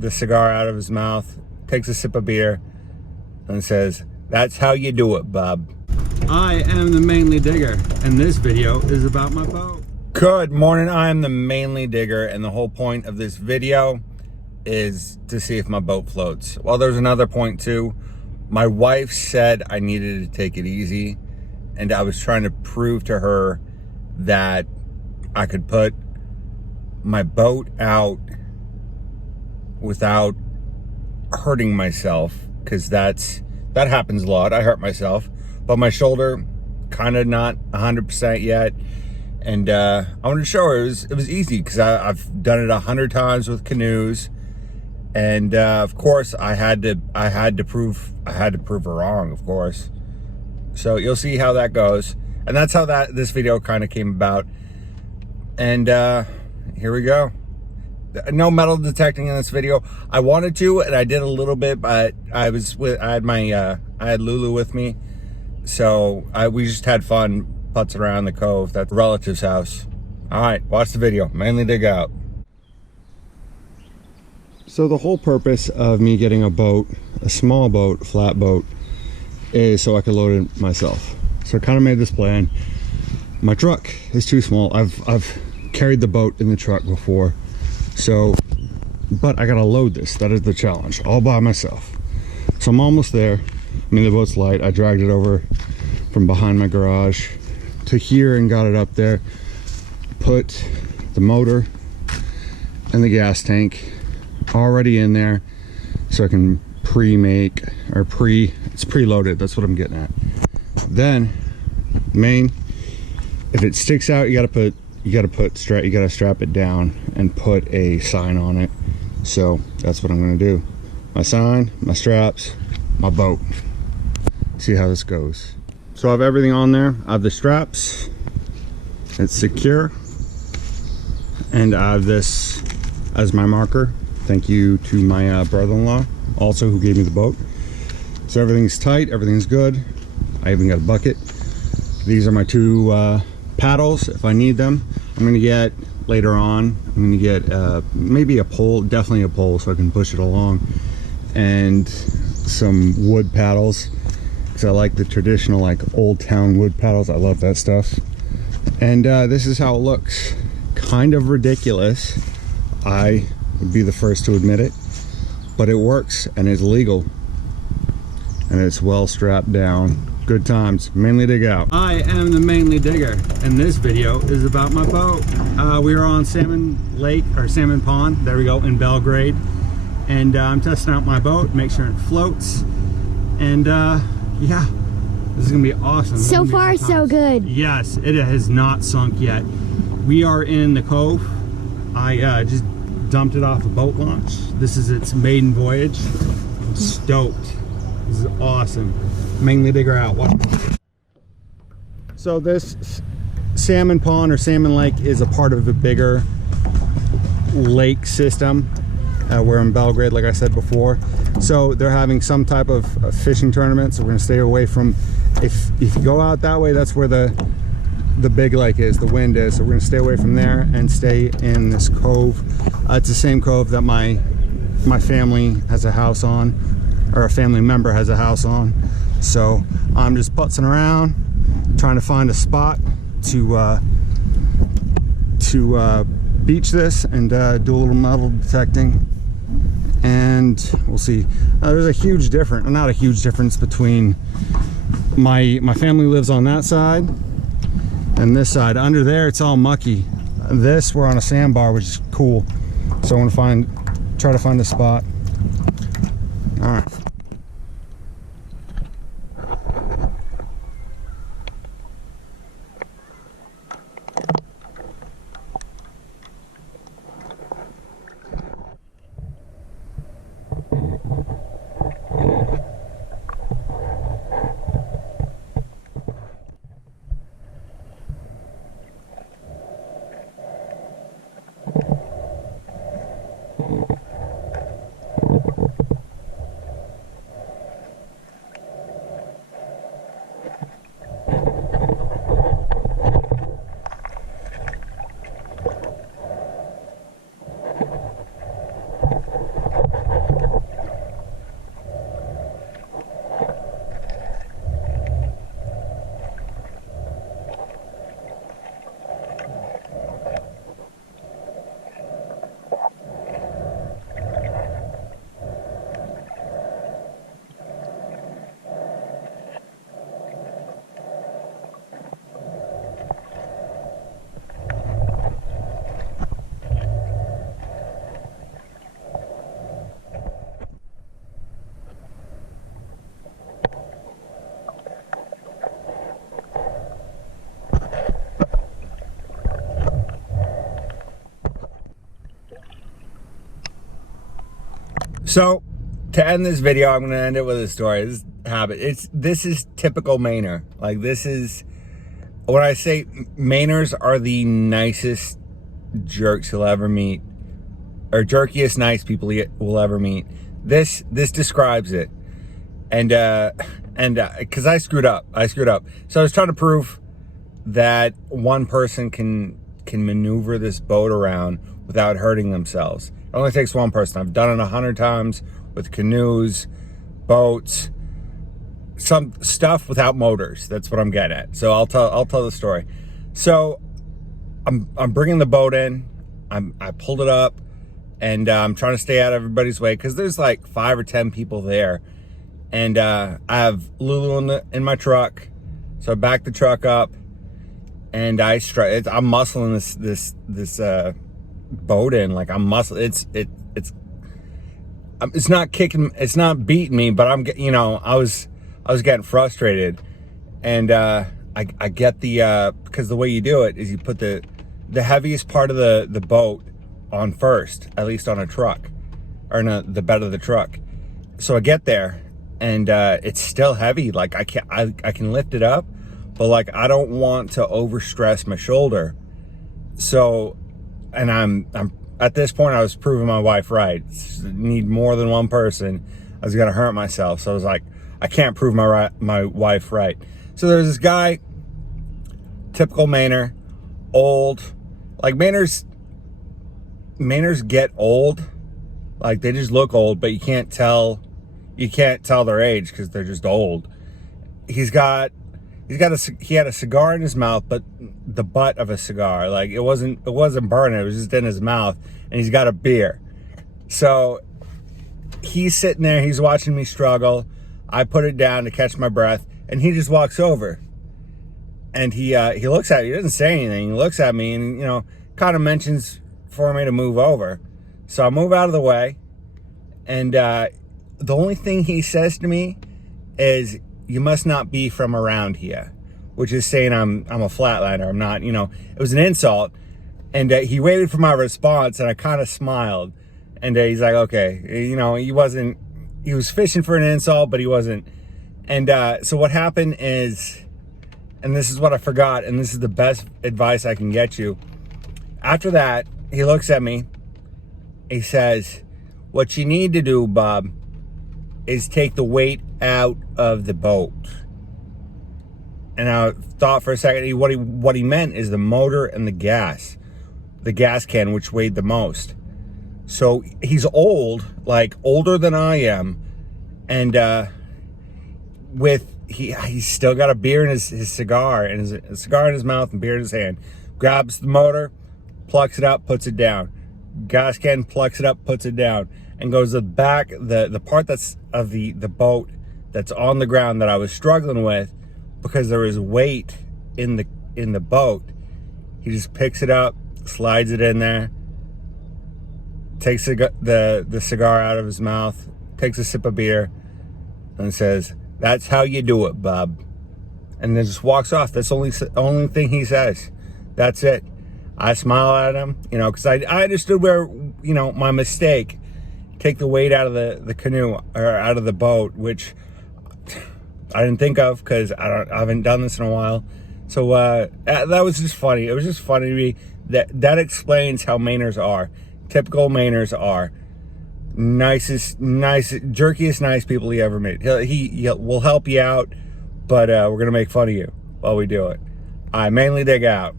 the cigar out of his mouth, takes a sip of beer, and says, "That's how you do it, bub." I am the Mainly Digger, and this video is about my boat. Good morning, I am the Mainly Digger, and the whole point of this video is to see if my boat floats. Well, there's another point too. My wife said I needed to take it easy, and I was trying to prove to her that I could put my boat out without hurting myself, because that happens a lot. I hurt myself, but my shoulder kind of not 100% yet, and I wanted to show her it was easy, because I've done it 100 times with canoes, and of course I had to prove her wrong, of course. So you'll see how that goes, and that's how this video kind of came about. And here we go. No metal detecting in this video. I wanted to, and I did a little bit, but I had Lulu with me, so we just had fun putzing around the cove. That's the relative's house. All right, watch the video. Mainly dig out. So the whole purpose of me getting a boat, a small boat, flat boat, is so I could load it myself. So I kind of made this plan. My truck is too small. I've carried the boat in the truck before, so, but I gotta load this. That is the challenge, all by myself. So I'm almost there. I mean, the boat's light. I dragged it over from behind my garage to here and got it up there. Put the motor and the gas tank already in there, so I can it's preloaded. That's what I'm getting at. Then if it sticks out, you gotta strap it down and put a sign on it. So that's what I'm gonna do. My sign, my straps, my boat. See how this goes. So I have everything on there. I have the straps, it's secure, and I have this as my marker. Thank you to my brother-in-law also, who gave me the boat. So everything's tight, everything's good. I even got a bucket. These are my two paddles if I need them. I'm gonna get later on, I'm gonna get maybe a pole, definitely a pole, so I can push it along, and some wood paddles, because I like the traditional, like, old town wood paddles. I love that stuff. And this is how it looks. Kind of ridiculous, I would be the first to admit it, but it works and it's legal, and it's well strapped down. Good times. Mainly dig out. I am the Mainly Digger, and this video is about my boat. We are on Salmon Pond, there we go, in Belgrade, and I'm testing out my boat, make sure it floats, and yeah, this is gonna be awesome. So far, so good. Yes, it has not sunk yet. We are in the cove. I just dumped it off a boat launch. This is its maiden voyage. I'm stoked. This is awesome. Mainly Digger out. Watch. So this Salmon Pond or Salmon Lake is a part of a bigger lake system. We're in Belgrade, like I said before. So they're having some type of fishing tournament. So we're gonna stay away from, if you go out that way, that's where the big lake is, the wind is. So we're gonna stay away from there and stay in this cove. It's the same cove that my family has a house on, or a family member has a house on. So I'm just putzing around, trying to find a spot to beach this and do a little metal detecting, and we'll see. There's a huge difference, not a huge difference, between my family lives on that side and this side. Under there it's all mucky. This, we're on a sandbar, which is cool. So I'm gonna try to find a spot. All right. So, to end this video, I'm going to end it with a story. This is habit. This is typical Mainer. Like, this is, when I say Mainers are the nicest jerks you'll ever meet, or jerkiest nice people you will ever meet. This describes it. And because I screwed up. So I was trying to prove that one person can maneuver this boat around without hurting themselves. It only takes one person. I've done it 100 times with canoes, boats, some stuff without motors. That's what I'm getting at. So I'll tell the story. So I'm bringing the boat in. I pulled it up, and I'm trying to stay out of everybody's way because there's like 5 or 10 people there, and I have Lulu in my truck. So I back the truck up, and I'm muscling this boat in. Like, I'm muscling. It's not kicking, it's not beating me, but I was getting frustrated, and I get because the way you do it is you put the heaviest part of the boat on first, at least on a truck, or the bed of the truck. So I get there, and it's still heavy. Like, I can lift it up, but like, I don't want to overstress my shoulder. So, and I'm at this point, I was proving my wife right. Need more than one person. I was gonna hurt myself. So I was like, I can't prove my wife right. So there's this guy, typical Mainer, old. Like, Mainers get old. Like, they just look old, but you can't tell their age because they're just old. He had a cigar in his mouth, but the butt of a cigar. Like, it wasn't burning, it was just in his mouth, and he's got a beer. So he's sitting there, he's watching me struggle. I put it down to catch my breath, and he just walks over. And he looks at me, he doesn't say anything. He looks at me and, kind of mentions for me to move over. So I move out of the way, and the only thing he says to me is, "You must not be from around here," which is saying I'm a flatliner. I'm not, it was an insult. And he waited for my response, and I kind of smiled. And he's like, okay, he was fishing for an insult, but he wasn't. And so what happened is, and this is what I forgot, and this is the best advice I can get you. After that, he looks at me, he says, "What you need to do, Bob, is take the weight out of the boat." And I thought for a second, what he meant is the motor and the gas can, which weighed the most. So he's old, like older than I am, and he's still got a beer in his cigar, and a cigar in his mouth and beer in his hand. Grabs the motor, plucks it up, puts it down. Gas can, plucks it up, puts it down, and goes to the back, the part that's of the boat that's on the ground that I was struggling with because there was weight in the boat. He just picks it up, slides it in there, takes the cigar out of his mouth, takes a sip of beer, and says, "That's how you do it, Bob." And then just walks off. That's the only thing he says. That's it. I smile at him, because I understood where, my mistake. Take the weight out of the canoe, or out of the boat, which I didn't think of because I haven't done this in a while. So that was just funny. It was just funny to me. That explains how Mainers are. Typical Mainers are. Jerkiest nice people you ever meet. He will help you out, but we're gonna make fun of you while we do it. I mainly dig out.